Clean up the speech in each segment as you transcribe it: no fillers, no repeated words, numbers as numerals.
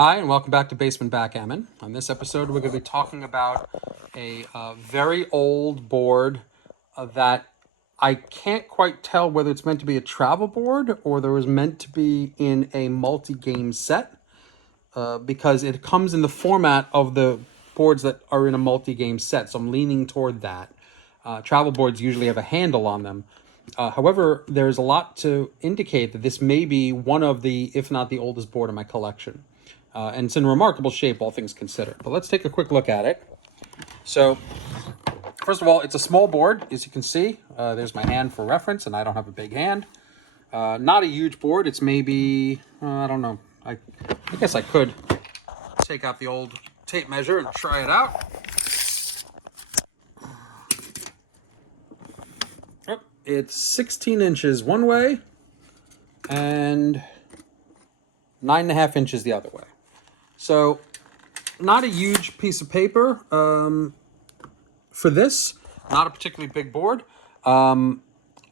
Hi, and welcome back to Basement Backgammon. On this episode, we're going to be talking about a very old board that I can't quite tell whether it's meant to be a travel board or there was meant to be in a multi-game set because it comes in the format of the boards that are in a multi-game set, so I'm leaning toward that. Travel boards usually have a handle on them. However, there's a lot to indicate that this may be one of the, if not the oldest board in my collection. And it's in remarkable shape, all things considered. But let's take a quick look at it. So, first of all, it's a small board, as you can see. There's my hand for reference, and I don't have a big hand. Not a huge board. It's maybe, I don't know. I guess I could take out the old tape measure and try it out. It's 16 inches one way and 9.5 inches the other way. So, not a huge piece of paper for this. Not a particularly big board. And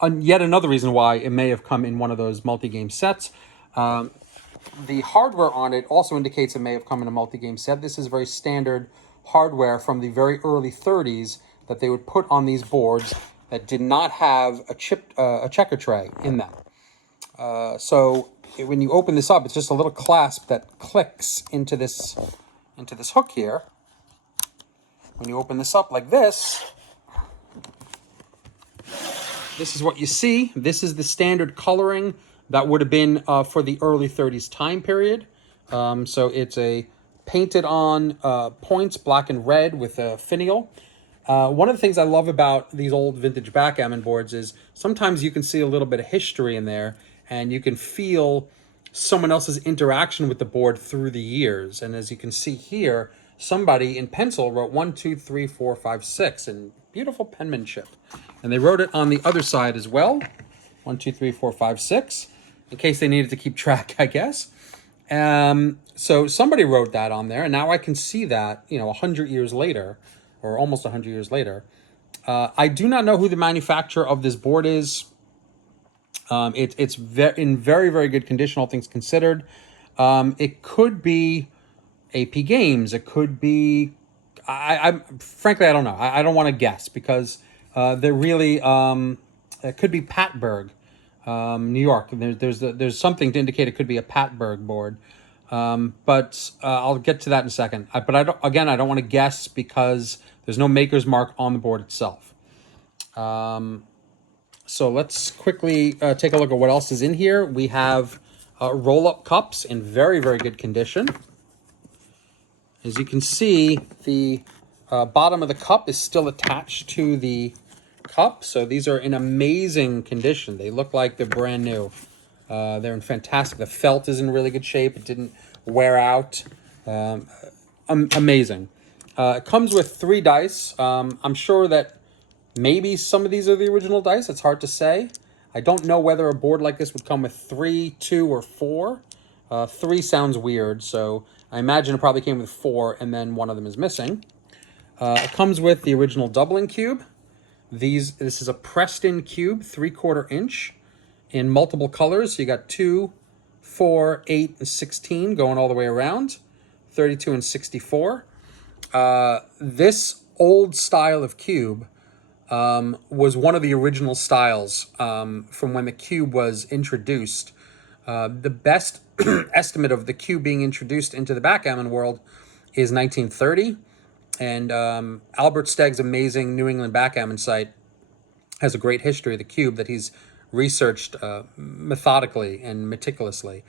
yet another reason why it may have come in one of those multi-game sets. The hardware on it also indicates it may have come in a multi-game set. This is very standard hardware from the very early 30s that they would put on these boards that did not have a checker tray in them. So when you open this up, it's just a little clasp that clicks into this hook here. When you open this up like this is what you see. This is the standard coloring that would have been for the early 30s time period. So it's a painted on points, black and red with a finial. One of the things I love about these old vintage backgammon boards is sometimes you can see a little bit of history in there and you can feel someone else's interaction with the board through the years. And as you can see here, somebody in pencil wrote 1, 2, 3, 4, 5, 6 in beautiful penmanship. And they wrote it on the other side as well. 1, 2, 3, 4, 5, 6, in case they needed to keep track, I guess. So somebody wrote that on there, and now I can see that, 100 years later, or almost 100 years later. I do not know who the manufacturer of this board is. It's in very, very good condition, all things considered. It could be AP Games. It could be, frankly, I don't know. I don't want to guess because they're really, it could be Pattberg, New York. There's something to indicate it could be a Pattberg board. But I'll get to that in a second. But I don't want to guess because there's no maker's mark on the board itself. So let's quickly take a look at what else is in here. We have roll-up cups in very, very good condition. As you can see, the bottom of the cup is still attached to the cup. So these are in amazing condition. They look like they're brand new. They're in fantastic. The felt is in really good shape. It didn't wear out. Amazing. It comes with 3 dice. I'm sure that maybe some of these are the original dice. It's hard to say. I don't know whether a board like this would come with 3, 2, or 4. 3 sounds weird, so I imagine it probably came with 4, and then one of them is missing. It comes with the original doubling cube. This is a pressed-in cube, 3/4 inch, in multiple colors. So you got 2, 4, 8, and 16 going all the way around, 32 and 64. This old style of cube was one of the original styles from when the cube was introduced. The best estimate of the cube being introduced into the backgammon world is 1930. And Albert Stegg's amazing New England backgammon site has a great history of the cube that he's researched methodically and meticulously.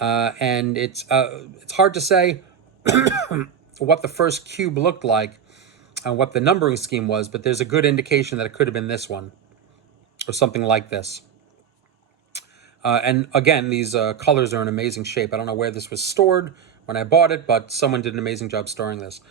And it's hard to say what the first cube looked like and what the numbering scheme was, but there's a good indication that it could have been this one or something like this. And again, these colors are in amazing shape. I don't know where this was stored when I bought it, but someone did an amazing job storing this.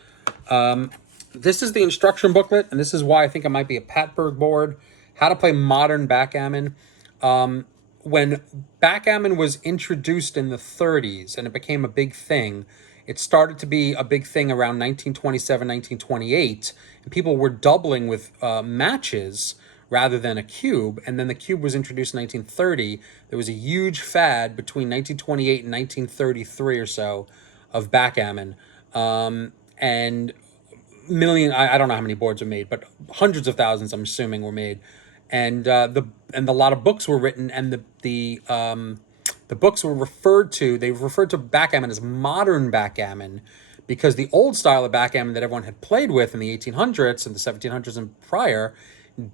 This is the instruction booklet, and this is why I think it might be a Pattberg board. How to play modern backgammon. When backgammon was introduced in the 30s and it became a big thing, it started to be a big thing around 1927, 1928, and people were doubling with matches rather than a cube. And then the cube was introduced in 1930. There was a huge fad between 1928 and 1933 or so of backgammon. And I don't know how many boards were made, but hundreds of thousands, I'm assuming, were made. And a lot of books were written, and the books were they referred to backgammon as modern backgammon, because the old style of backgammon that everyone had played with in the 1800s and the 1700s and prior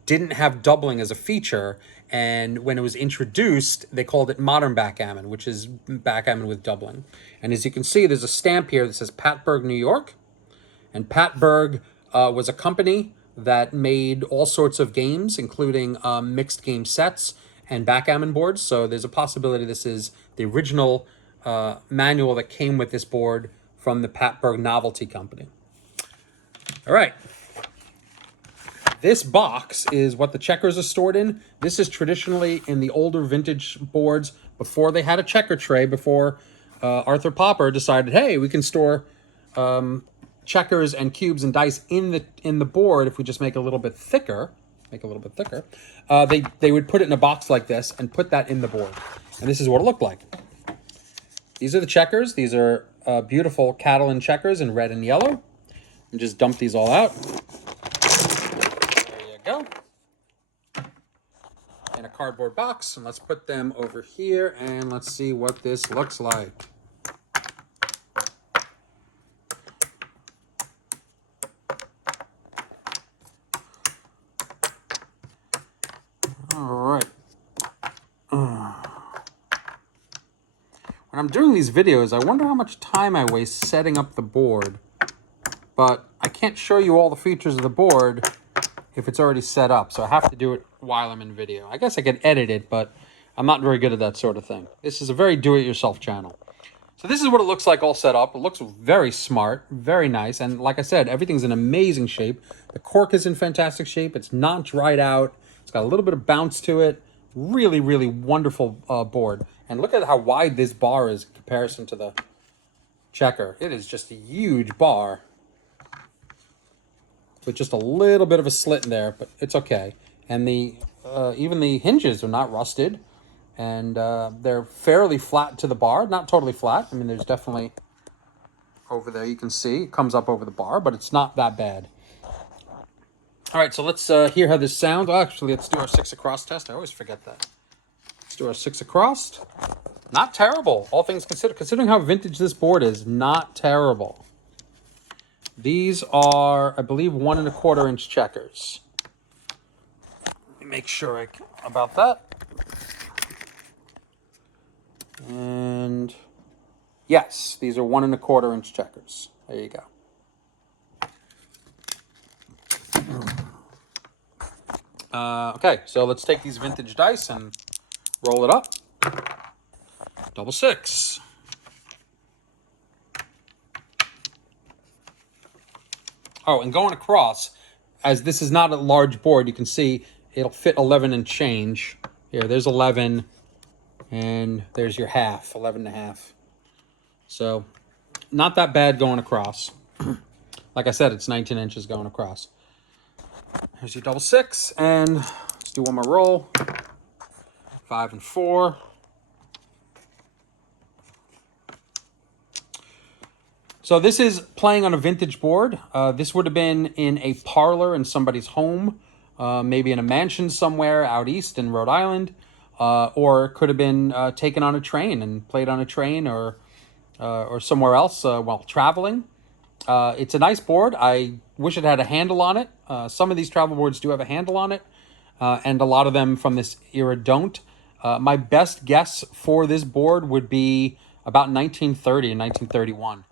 didn't have doubling as a feature. And when it was introduced, they called it modern backgammon, which is backgammon with doubling. And as you can see, there's a stamp here that says Pattberg, New York. And Pattberg was a company that made all sorts of games, including mixed game sets and backgammon boards. So there's a possibility this is the original manual that came with this board from the Pattberg Novelty company. All right. This box is what the checkers are stored in. This is traditionally in the older vintage boards before they had a checker tray, before Arthur Popper decided, hey, we can store checkers and cubes and dice in the board if we just make it a little bit thicker. They would put it in a box like this and put that in the board. And this is what it looked like. These are the checkers. These are beautiful Catalan checkers in red and yellow. And just dump these all out. There you go. In a cardboard box. And let's put them over here and let's see what this looks like. All right. When I'm doing these videos, I wonder how much time I waste setting up the board. But I can't show you all the features of the board if it's already set up. So I have to do it while I'm in video. I guess I could edit it, but I'm not very good at that sort of thing. This is a very do-it-yourself channel. So this is what it looks like all set up. It looks very smart, very nice. And like I said, everything's in amazing shape. The cork is in fantastic shape. It's not dried out. It's got a little bit of bounce to it. Really, really wonderful board. And look at how wide this bar is in comparison to the checker. It is just a huge bar with just a little bit of a slit in there, but it's okay. And even the hinges are not rusted, and they're fairly flat to the bar. Not totally flat. I mean, there's definitely over there, you can see it comes up over the bar, but it's not that bad. All right, so let's hear how this sounds. Oh, actually, let's do our 6 across test. I always forget that. Let's do our 6 across. Not terrible, all things considered. Considering how vintage this board is, not terrible. These are, I believe, 1 1/4 inch checkers. Let me make sure about that. And yes, these are 1 1/4 inch checkers. There you go. Okay, so let's take these vintage dice and roll it up. Double 6. Oh, and going across, as this is not a large board, you can see it'll fit 11 and change. Here, there's 11, and there's your half, 11 and a half. So, not that bad going across. Like I said, it's 19 inches going across. Here's your double 6, and let's do one more roll. 5 and 4. So this is playing on a vintage board. This would have been in a parlor in somebody's home, maybe in a mansion somewhere out east in Rhode Island, or it could have been taken on a train and played on a train or somewhere else while traveling. It's a nice board. I wish it had a handle on it. Some of these travel boards do have a handle on it, and a lot of them from this era don't. My best guess for this board would be about 1930 and 1931.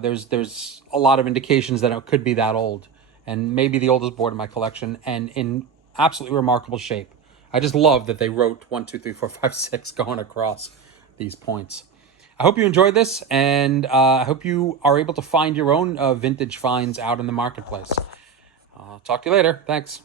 There's a lot of indications that it could be that old, and maybe the oldest board in my collection, and in absolutely remarkable shape. I just love that they wrote 1, 2, 3, 4, 5, 6 going across these points. I hope you enjoyed this, and I hope you are able to find your own vintage finds out in the marketplace. I'll talk to you later. Thanks.